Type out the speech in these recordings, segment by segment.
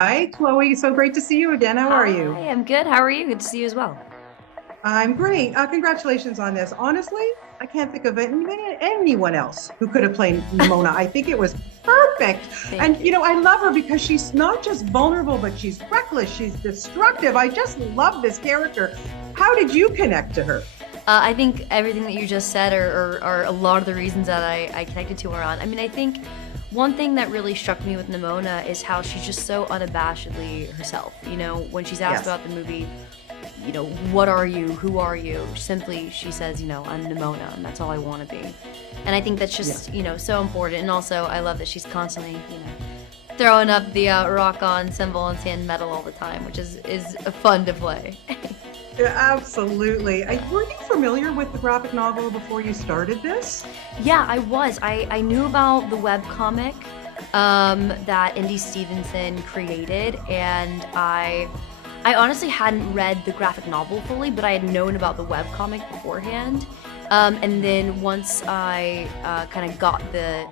Hi, Chloe. So great to see you again. How are you? Hi, I'm good. How are you? Good to see you as well. I'm great. Congratulations on this. Honestly, I can't think of anyone else who could have played Nimona. I think it was perfect. Thank And, you. I love her because she's not just vulnerable, but she's reckless. She's destructive. I just love this character. How did you connect to her? I think everything that you just said are a lot of the reasons that I connected to her on. I mean, I think one thing that really struck me with Nimona is how she's just so unabashedly herself. When she's asked Yes. about the movie, what are you? Who are you? Simply, she says, I'm Nimona, and that's all I want to be. And I think that's just, so important. And also, I love that she's constantly, throwing up the rock on symbol and sand metal all the time, which is fun to play. Yeah, absolutely. Were you familiar with the graphic novel before you started this? Yeah, I was. I knew about the webcomic that Indy Stevenson created, and I honestly hadn't read the graphic novel fully, but I had known about the webcomic beforehand. And then once I kind of got the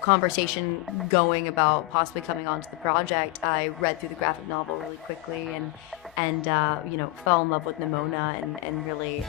conversation going about possibly coming onto the project, I read through the graphic novel really quickly and fell in love with Nimona and really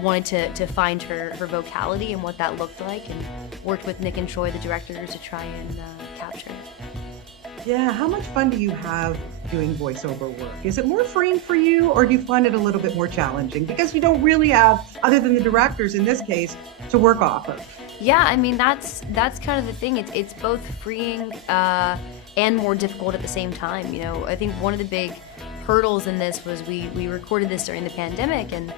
wanted to find her vocality and what that looked like, and worked with Nick and Troy, the directors, to try and capture it. Yeah, how much fun do you have doing voiceover work? Is it more freeing for you, or do you find it a little bit more challenging because you don't really have, other than the directors in this case, to work off of? Yeah, I mean that's kind of the thing. It's both freeing and more difficult at the same time. I think one of the big hurdles in this was we recorded this during the pandemic, and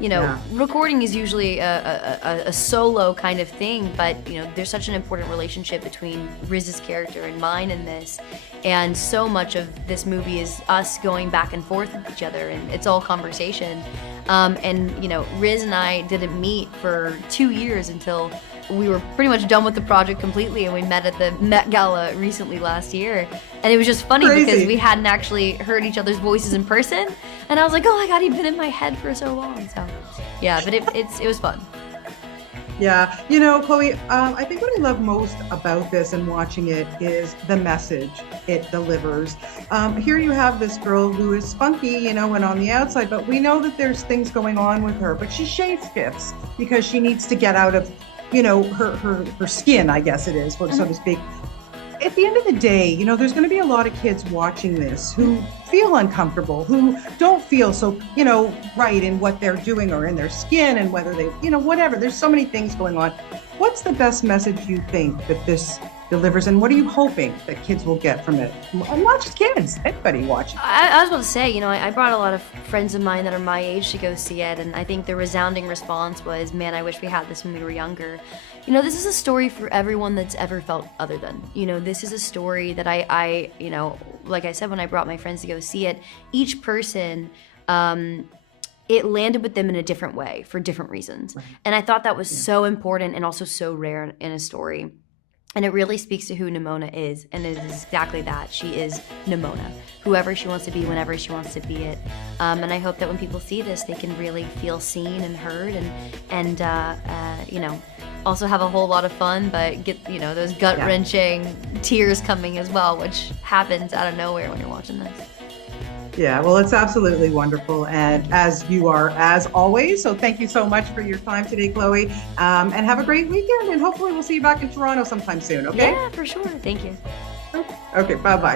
Yeah. recording is usually a solo kind of thing, but there's such an important relationship between Riz's character and mine in this, and so much of this movie is us going back and forth with each other, and it's all conversation. And Riz and I didn't meet for 2 years until we were pretty much done with the project completely, and we met at the Met Gala recently last year. And it was just funny because Crazy. we hadn't actually heard each other's voices in person, and I was like, oh my god, he'd been in my head for so long. So yeah, but it was fun. Yeah, Chloe, I think what I love most about this and watching it is the message it delivers. Here you have this girl who is spunky, and on the outside, but we know that there's things going on with her, but she shapeshifts because she needs to get out of, her skin, I guess it is, so to speak. At the end of the day, there's going to be a lot of kids watching this who feel uncomfortable, who don't feel so, right in what they're doing or in their skin, and whether they, whatever. There's so many things going on. What's the best message you think that this delivers, and what are you hoping that kids will get from it? And not just kids, anybody watching. I was about to say, I brought a lot of friends of mine that are my age to go see it, and I think the resounding response was, man, I wish we had this when we were younger. This is a story for everyone that's ever felt other than. This is a story that I like I said, when I brought my friends to go see it, each person, it landed with them in a different way for different reasons. Right. And I thought that was so important and also so rare in a story. And it really speaks to who Nimona is, and it is exactly that. She is Nimona, whoever she wants to be, whenever she wants to be it. And I hope that when people see this, they can really feel seen and heard, and also have a whole lot of fun, but get those gut-wrenching tears coming as well, which happens out of nowhere when you're watching this. Yeah, well, it's absolutely wonderful, and as you are, as always. So thank you so much for your time today, Chloe, and have a great weekend, and hopefully we'll see you back in Toronto sometime soon, okay? Yeah, for sure. Thank you. Okay, bye-bye.